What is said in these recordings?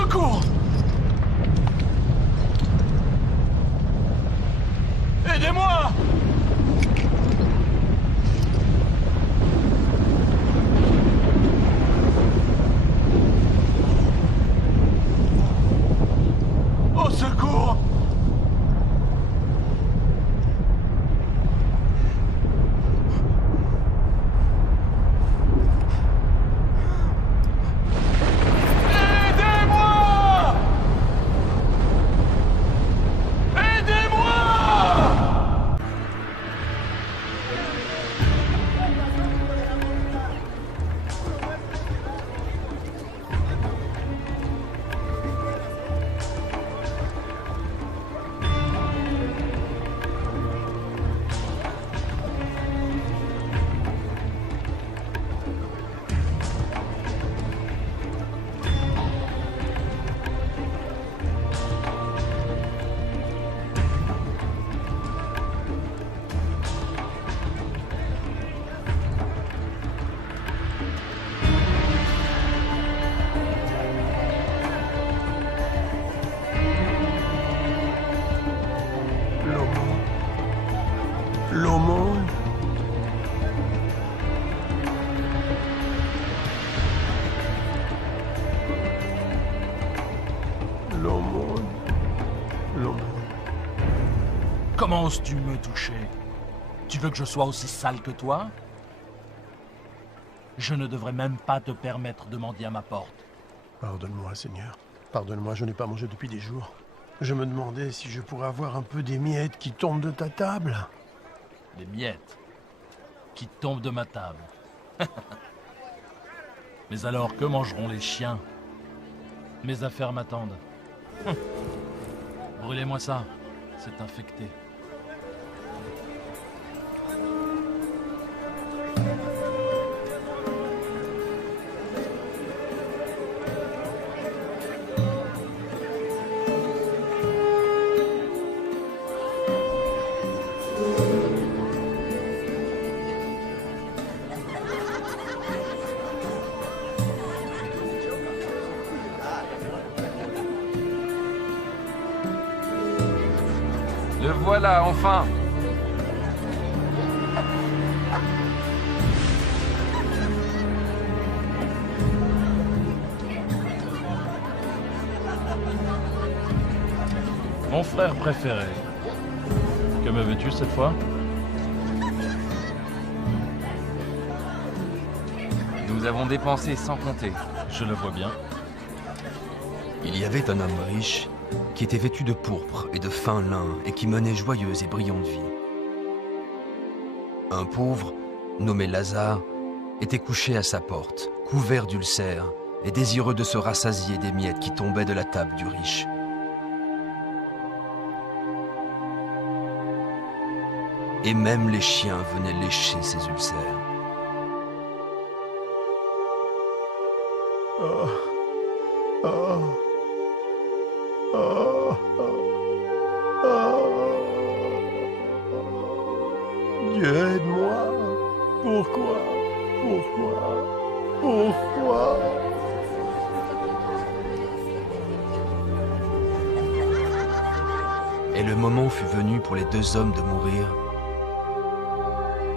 secours! Aidez-moi! Au secours! L'aumône. L'aumône. L'aumône. Comment oses-tu me toucher? Tu veux que je sois aussi sale que toi? Je ne devrais même pas te permettre de mendier à ma porte. Pardonne-moi, Seigneur. Pardonne-moi, je n'ai pas mangé depuis des jours. Je me demandais si je pourrais avoir un peu des miettes qui tombent de ta table. Des miettes qui tombent de ma table. Mais alors, que mangeront les chiens? Mes affaires m'attendent. Brûlez-moi ça, c'est infecté. Le voilà, enfin! Mon frère préféré. Que me veux-tu cette fois? Nous avons dépensé sans compter. Je le vois bien. Il y avait un homme riche qui était vêtu de pourpre et de fin lin et qui menait joyeuse et brillante vie. Un pauvre, nommé Lazare, était couché à sa porte, couvert d'ulcères et désireux de se rassasier des miettes qui tombaient de la table du riche. Et même les chiens venaient lécher ses ulcères. Oh. Oh. Oh. Oh. Dieu, aide-moi. Pourquoi? Pourquoi? Pourquoi? Et le moment fut venu pour les deux hommes de mourir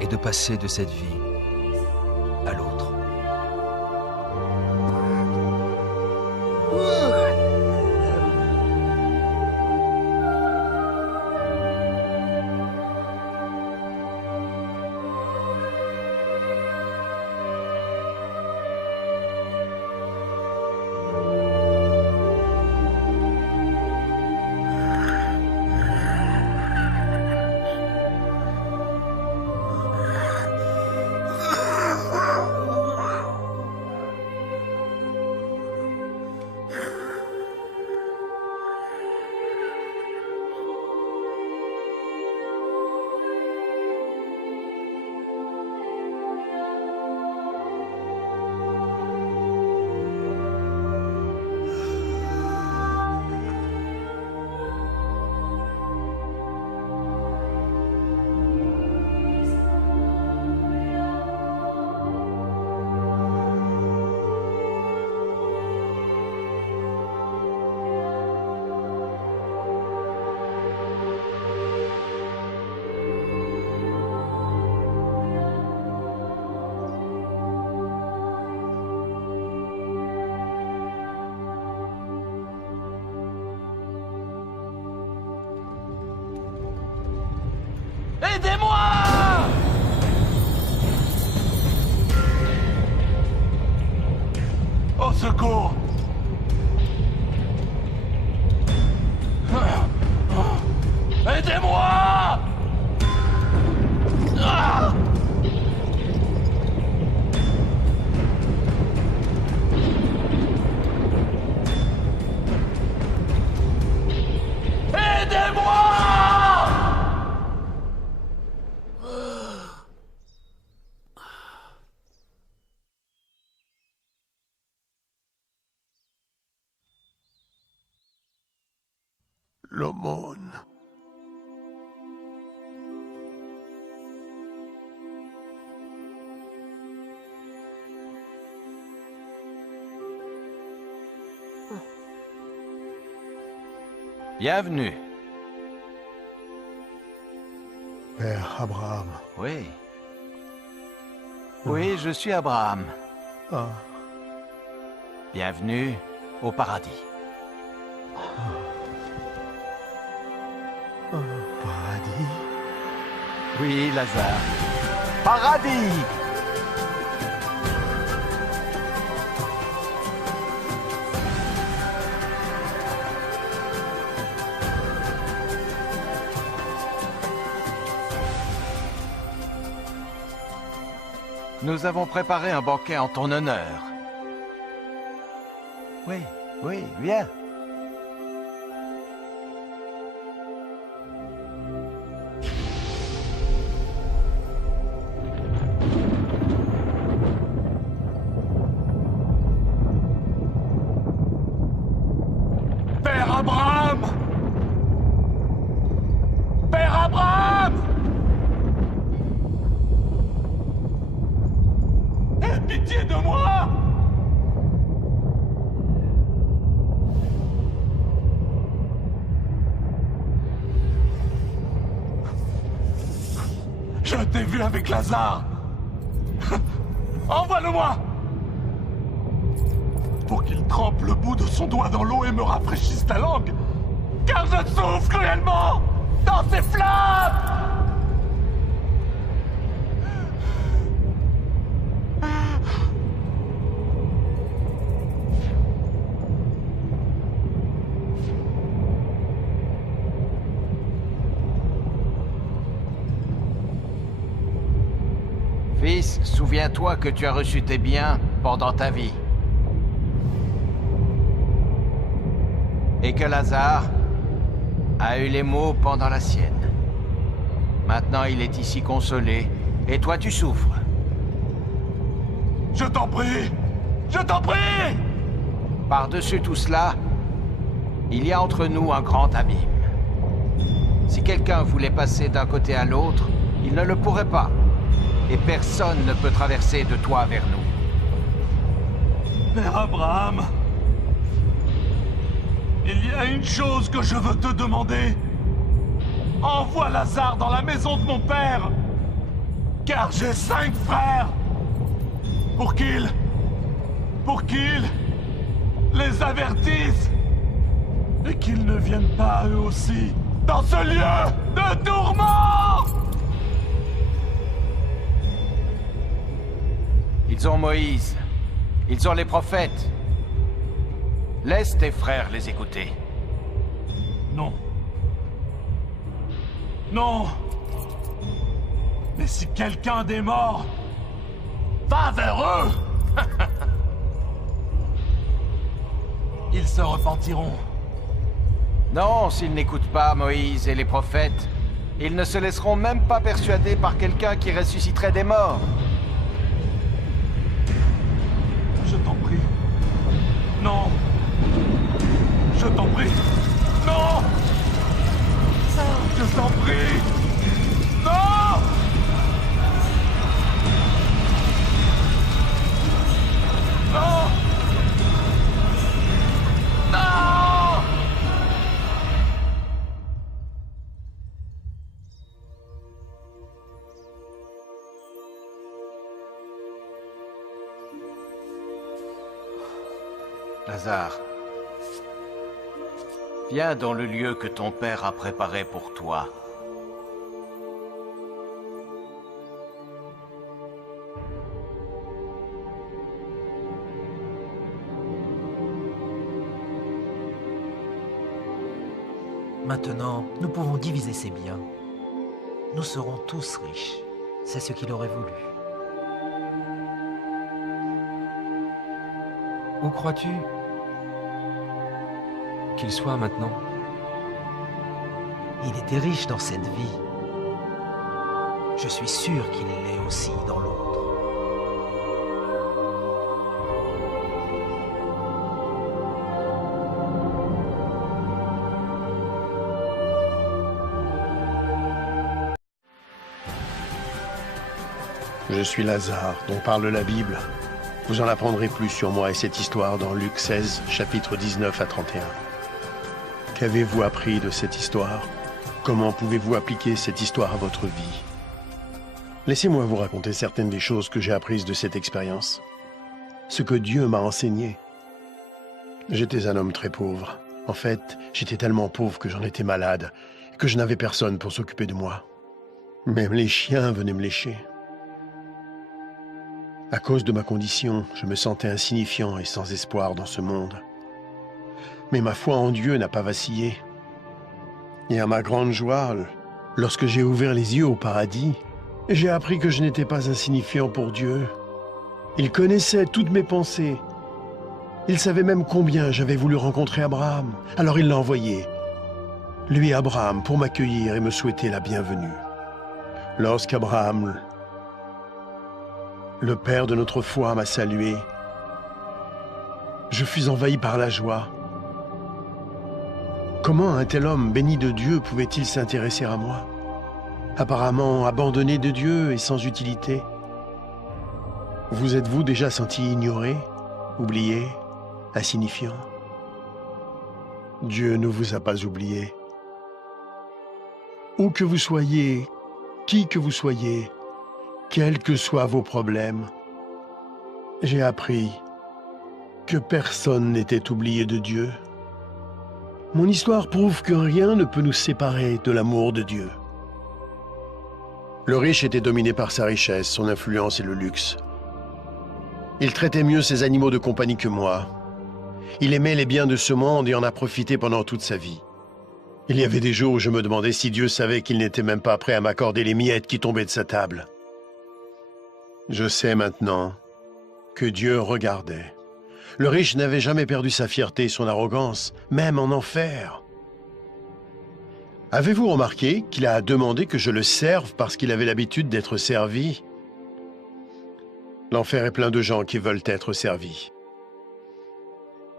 et de passer de cette vie à l'autre. Aidez-moi! Au secours! Aidez-moi! Ah! L'aumône. Bienvenue. Père Abraham. Oui. Oui, je suis Abraham. Ah, Bienvenue au paradis. paradis. Oui, Lazare. Paradis! Nous avons préparé un banquet en ton honneur. Oui, oui, viens. Père Abraham! Père Abraham! Aie pitié de moi! Je t'ai vu avec Lazare! Envoie-le-moi! Pour qu'il trempe le bout de son doigt dans l'eau et me rafraîchisse la langue! Car je souffre cruellement dans ces flammes! Fils, souviens-toi que tu as reçu tes biens pendant ta vie. Et que Lazare a eu les maux pendant la sienne. Maintenant, il est ici consolé, et toi tu souffres. Je t'en prie! Je t'en prie! Par-dessus tout cela, il y a entre nous un grand abîme. Si quelqu'un voulait passer d'un côté à l'autre, il ne le pourrait pas. Et personne ne peut traverser de toi vers nous. Père Abraham, il y a une chose que je veux te demander. Envoie Lazare dans la maison de mon père, car j'ai 5 frères, pour qu'ils les avertissent, et qu'ils ne viennent pas eux aussi dans ce lieu de tourment. Ils ont Moïse. Ils ont les prophètes. Laisse tes frères les écouter. Non. Non. Mais si quelqu'un des morts va vers eux, ils se repentiront. Non, s'ils n'écoutent pas Moïse et les prophètes, ils ne se laisseront même pas persuader par quelqu'un qui ressusciterait des morts. Je t'en prie. Non. Je t'en prie. Non. Je t'en prie. Non. Non. Non. Lazare, viens dans le lieu que ton père a préparé pour toi. Maintenant, nous pouvons diviser ses biens. Nous serons tous riches. C'est ce qu'il aurait voulu. Où crois-tu qu'il soit maintenant? Il était riche dans cette vie. Je suis sûr qu'il l'est aussi dans l'autre. Je suis Lazare, dont parle la Bible. Vous en apprendrez plus sur moi et cette histoire dans Luc 16, chapitres 19 à 31. Qu'avez-vous appris de cette histoire? Comment pouvez-vous appliquer cette histoire à votre vie? Laissez-moi vous raconter certaines des choses que j'ai apprises de cette expérience. Ce que Dieu m'a enseigné. J'étais un homme très pauvre. En fait, j'étais tellement pauvre que j'en étais malade, et que je n'avais personne pour s'occuper de moi. Même les chiens venaient me lécher. À cause de ma condition, je me sentais insignifiant et sans espoir dans ce monde. Mais ma foi en Dieu n'a pas vacillé. Et à ma grande joie, lorsque j'ai ouvert les yeux au paradis, j'ai appris que je n'étais pas insignifiant pour Dieu. Il connaissait toutes mes pensées. Il savait même combien j'avais voulu rencontrer Abraham. Alors il l'a envoyé, lui Abraham, pour m'accueillir et me souhaiter la bienvenue. Lorsqu'Abraham, le père de notre foi, m'a salué, je fus envahi par la joie. Comment un tel homme béni de Dieu pouvait-il s'intéresser à moi? Apparemment abandonné de Dieu et sans utilité. Vous êtes-vous déjà senti ignoré, oublié, insignifiant? Dieu ne vous a pas oublié. Où que vous soyez, qui que vous soyez, quels que soient vos problèmes, j'ai appris que personne n'était oublié de Dieu. Mon histoire prouve que rien ne peut nous séparer de l'amour de Dieu. Le riche était dominé par sa richesse, son influence et le luxe. Il traitait mieux ses animaux de compagnie que moi. Il aimait les biens de ce monde et en a profité pendant toute sa vie. Il y avait des jours où je me demandais si Dieu savait qu'il n'était même pas prêt à m'accorder les miettes qui tombaient de sa table. Je sais maintenant que Dieu regardait. Le riche n'avait jamais perdu sa fierté et son arrogance, même en enfer. Avez-vous remarqué qu'il a demandé que je le serve parce qu'il avait l'habitude d'être servi? L'enfer est plein de gens qui veulent être servis.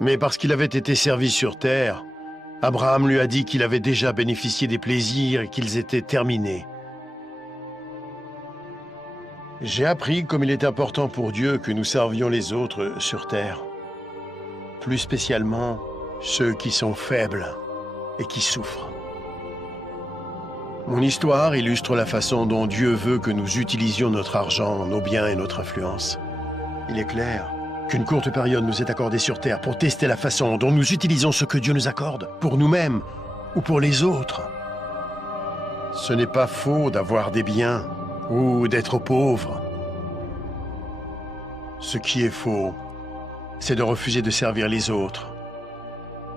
Mais parce qu'il avait été servi sur terre, Abraham lui a dit qu'il avait déjà bénéficié des plaisirs et qu'ils étaient terminés. J'ai appris comme il est important pour Dieu que nous servions les autres sur terre. Plus spécialement ceux qui sont faibles et qui souffrent. Mon histoire illustre la façon dont Dieu veut que nous utilisions notre argent, nos biens et notre influence. Il est clair qu'une courte période nous est accordée sur terre pour tester la façon dont nous utilisons ce que Dieu nous accorde, pour nous-mêmes ou pour les autres. Ce n'est pas faux d'avoir des biens ou d'être pauvre. Ce qui est faux, c'est de refuser de servir les autres.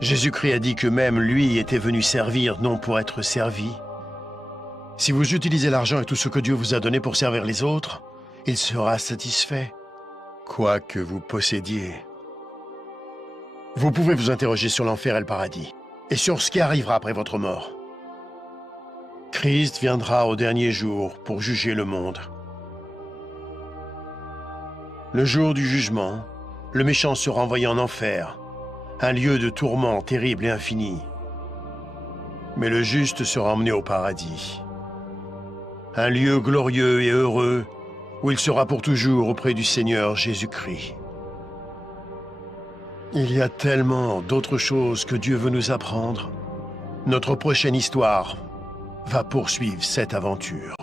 Jésus-Christ a dit que même lui était venu servir, non pour être servi. Si vous utilisez l'argent et tout ce que Dieu vous a donné pour servir les autres, il sera satisfait, quoi que vous possédiez. Vous pouvez vous interroger sur l'enfer et le paradis, et sur ce qui arrivera après votre mort. Christ viendra au dernier jour pour juger le monde. Le jour du jugement, le méchant sera envoyé en enfer, un lieu de tourment terrible et infini. Mais le juste sera emmené au paradis, un lieu glorieux et heureux où il sera pour toujours auprès du Seigneur Jésus-Christ. Il y a tellement d'autres choses que Dieu veut nous apprendre. Notre prochaine histoire va poursuivre cette aventure.